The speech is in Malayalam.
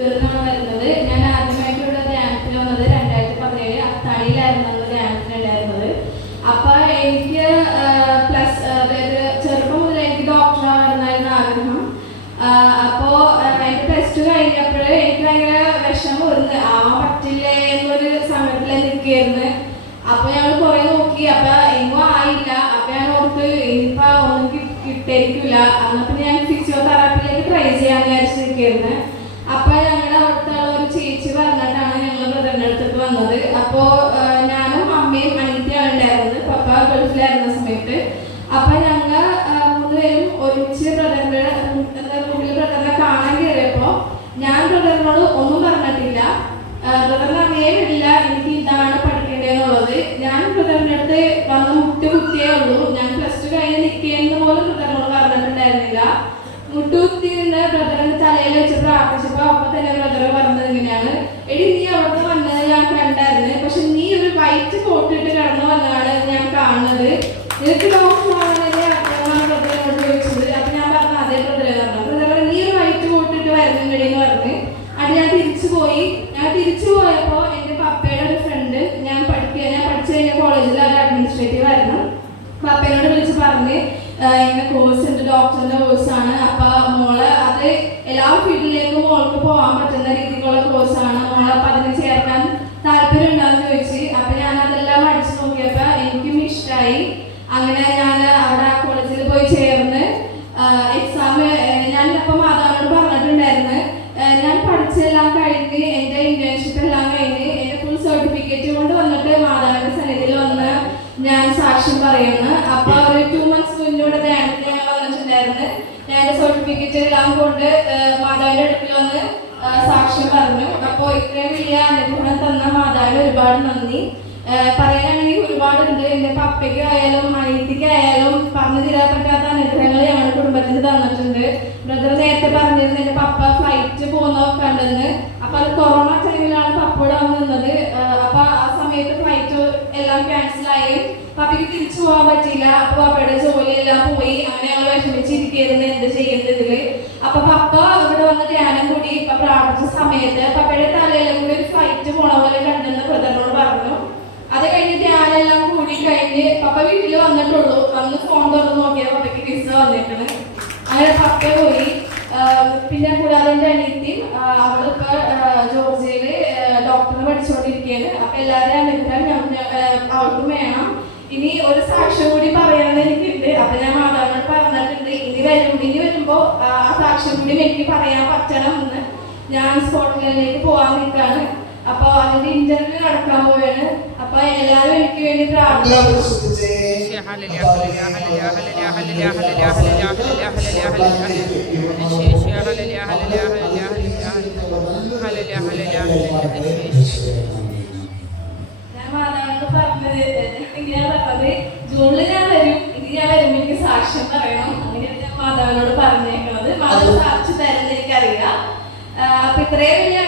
തീർന്നാണ് വരുന്നത്. ഞാൻ ആദ്യമായിട്ടുള്ള ധ്യാനത്തിന് വന്നത് രണ്ടായിരത്തി പതിനേഴ് അത്താണിയിലായിരുന്നു അന്ന് ധ്യാനത്തിനുണ്ടായിരുന്നത് അപ്പൊ എനിക്ക് പ്ലസ് അതായത് ചെറുപ്പം മുതൽ എനിക്ക് ഡോക്ടർ ആവണമെന്നായിരുന്നു ആഗ്രഹം. അപ്പോ എനിക്ക് പ്ലസ് ടു കഴിഞ്ഞപ്പോൾ എനിക്ക് ഭയങ്കര വിഷമം വരുന്നു. ആവാൻ പറ്റില്ലേ എന്നൊരു സമയത്തിൽ നിൽക്കുകയായിരുന്നു. അപ്പൊ ഞങ്ങൾ കുറെ നോക്കി. അപ്പൊ എങ്ങും ആയില്ല. അപ്പൊ ഞാൻ ഓർത്ത് ഇനിയിപ്പോ ഒന്നും കിട്ടായിരിക്കില്ല അന്ന് പിന്നെ ഞാൻ ഫിസിയോതെറാപ്പിയിലേക്ക് ട്രൈ ചെയ്യാൻ വിചാരിച്ചിരിക്കുന്നു അപ്പൊ ഞങ്ങളുടെ അവിടുത്തെ ഒരു ചേച്ചി പറഞ്ഞിട്ടാണ് ഞങ്ങൾ ബ്രദറിന്റെ അടുത്തേക്ക് വന്നത്. അപ്പോ ഞാനും അമ്മയും അനിയത്തിയാണ് ഉണ്ടായിരുന്നത്. പപ്പ ഗൾഫിലായിരുന്ന സമയത്ത്. അപ്പൊ ഞങ്ങൾ മൂന്നുപേരും ഒരുമിച്ച് ബ്രദറിന്റെ റൂമിൽ ബ്രദറിനെ കാണാൻ കയറിയപ്പോ ഞാൻ ബ്രദറിനോട് ഒന്നും പറഞ്ഞിട്ടില്ല. ബ്രദറിന് ഇല്ല എനിക്ക് ഇതാണ് പഠിക്കേണ്ടതെന്നുള്ളത് ഞാൻ ബ്രദറിന്റെ അടുത്ത് വന്ന് മുട്ടി കുത്തിയേ ഉള്ളൂ. ഞാൻ പ്ലസ് ടു കഴിഞ്ഞ് നിൽക്കേണ്ട പോലും ബ്രദറിനോട് പറഞ്ഞിട്ടുണ്ടായിരുന്നില്ല. മുട്ടുകുത്തിന്റെ ബ്രദറിന്റെ തലയിൽ വെച്ച് പ്രാർത്ഥിച്ചപ്പോ അപ്പൊ തന്നെ ബ്രദർ പറഞ്ഞത് ഇങ്ങനെയാണ്. എടി നീ അവിടുന്ന് വന്നത് ഞാൻ കണ്ടായിരുന്നു. പക്ഷെ നീ ഒരു വൈറ്റ് കോട്ട് ഇട്ട് കടന്നു വന്നതാണ് ഞാൻ കാണുന്നത്. നിനക്ക് ഡോക്ടർ ആണെന്നല്ലേ ആഗ്രഹമാണ് ബ്രദറിനോട് ചോദിച്ചത്. അപ്പൊ ഞാൻ പറഞ്ഞു അതേ ബ്രദറെ പറഞ്ഞു. ബ്രദർ നീ ഒരു വൈറ്റ് കോട്ട് ഇട്ട് വരുന്നുണ്ടെടി എന്ന് പറഞ്ഞ്. അത് ഞാൻ തിരിച്ചു പോയി. ഞാൻ തിരിച്ചു പോയപ്പോ എന്റെ പപ്പയുടെ ഒരു ഫ്രണ്ട് ഞാൻ പഠിക്കുക ഞാൻ പഠിച്ചു കഴിഞ്ഞ കോളേജിൽ ഒരു അഡ്മിനിസ്ട്രേറ്റീവ് ആയിരുന്നു. പപ്പയോട് വിളിച്ച് പറഞ്ഞ് ഇങ്ങനെ കോഴ്സ് ഉണ്ട് ഡോക്ടറിന്റെ കോഴ്സ് ആണ്. അപ്പൊ മോൾ അത് എല്ലാ ഫീൽഡിലേക്കും മോൾക്ക് പോകാൻ പറ്റുന്ന രീതിക്കുള്ള കോഴ്സ് ആണ്. മോളെ അപ്പൊ അതിന് ചേർക്കാൻ താല്പര്യം ഉണ്ടാന്ന് ചോദിച്ചു. അപ്പൊ ഞാൻ അതെല്ലാം അടിച്ചു നോക്കിയപ്പോ എനിക്കും ഇഷ്ടമായി അങ്ങനെ ഞാൻ അവിടെ ആ കോളേജിൽ പോയി ചേർന്ന് എക്സാം ഞാൻ അപ്പൊ മാതാവിനോട് പറഞ്ഞിട്ടുണ്ടായിരുന്നു. ഞാൻ പഠിച്ചെല്ലാം കഴിഞ്ഞ് എന്റെ ഇന്റേൺഷിപ്പ് എല്ലാം കഴിഞ്ഞ് എന്റെ ഫുൾ സർട്ടിഫിക്കറ്റ് കൊണ്ട് വന്നിട്ട് മാതാവിന്റെ സന്നിധിയിൽ വന്ന് ഞാൻ സാക്ഷ്യം പറയുന്നു. അപ്പൊ ഒരു ടു മുന്നൂടെ ധ്യാനത്തിന് ഞാൻ വന്നിട്ടുണ്ടായിരുന്നു ഞാൻ എന്റെ സർട്ടിഫിക്കറ്റ് എല്ലാം കൊണ്ട് ആഹ് മാതാവിന്റെ അടുപ്പിൽ വന്ന് സാക്ഷ്യം പറഞ്ഞു. അപ്പൊ ഇത്രയും വലിയ അനുഗ്രഹം തന്ന മാതാവിന് ഒരുപാട് നന്ദി. പറയാനാണെങ്കിൽ ഒരുപാടുണ്ട്. എന്റെ പപ്പയ്ക്ക് ആയാലും അനിയത്തിക്ക് ആയാലും പറഞ്ഞു തീരാൻ പറ്റാത്ത അനുഗ്രഹങ്ങൾ ഞങ്ങളുടെ കുടുംബത്തിന് തന്നിട്ടുണ്ട്. ബ്രദർ നേരത്തെ പറഞ്ഞിരുന്നു എന്റെ പപ്പ ഫ്ലൈറ്റ് പോകുന്നതൊക്കെ ഉണ്ടെന്ന്. അപ്പൊ അത് കൊറോണ ക്യാൻസൽ ആയി. പപ്പയ്ക്ക് തിരിച്ചു പോകാൻ പറ്റിയില്ല. അപ്പൊ പപ്പയുടെ ജോലിയെല്ലാം പോയി. അങ്ങനെ ഞങ്ങൾ വിഷമിച്ചിരിക്കുന്നു എന്ത് ചെയ്യുന്നതിൽ അപ്പൊ പപ്പ അവിടെ വന്ന് ധ്യാനം കൂടി. പ്രാർത്ഥിച്ച സമയത്ത് പപ്പയുടെ തലയിലും കൂടി ഒരു ഫ്ലൈറ്റ് പോണ പോലെ കണ്ടെന്ന് ബ്രദറിനോട് പറഞ്ഞു. അത് കഴിഞ്ഞ് ധ്യാനം എല്ലാം കൂടി കഴിഞ്ഞ് പപ്പ വീട്ടിൽ വന്നിട്ടുള്ളൂ. വന്ന് ഫോൺ തുറന്ന് നോക്കിയാൽ പപ്പയ്ക്ക് വിസ വന്നിട്ടുണ്ട് അങ്ങനെ പപ്പ പോയി. പിന്നെ കൂടാതെ എന്റെ അനിയത്തിയും അവളിപ്പോ ജോർജിയയിൽ ഡോക്ടറിന് പഠിച്ചുകൊണ്ടിരിക്കുകയാണ് അപ്പൊ എല്ലാവരും അനുഗ്രഹം ഞാൻ- വേണം ഇനി ഒരു സാക്ഷ്യം കൂടി പറയാൻ എനിക്കുണ്ട് അപ്പൊ ഞാൻ മാതാവിനോട് പറഞ്ഞിട്ടുണ്ട് ഇനി വരും ഇനി വരുമ്പോ ആ സാക്ഷ്യം കൂടി എനിക്ക് പറയാൻ പറ്റണം എന്ന് ഞാൻ സ്കോട്ട്ലൻഡിലേക്ക് പോവാൻ നിൽക്കാണ് അപ്പൊ അതിന്റെ ഇന്റർവ്യൂ നടക്കാൻ പോവാണ് അപ്പൊ എല്ലാവരും എനിക്ക് വേണ്ടി പ്രാർത്ഥിക്കും സാക്ഷ്യം പറയണം അങ്ങനെയാണ് ഞാൻ മാതാവിനോട് പറഞ്ഞേക്കുന്നത്. മാതാവ് സാക്ഷി തരുന്ന എനിക്കറിയാം. അപ്പൊ ഇത്രയും വലിയ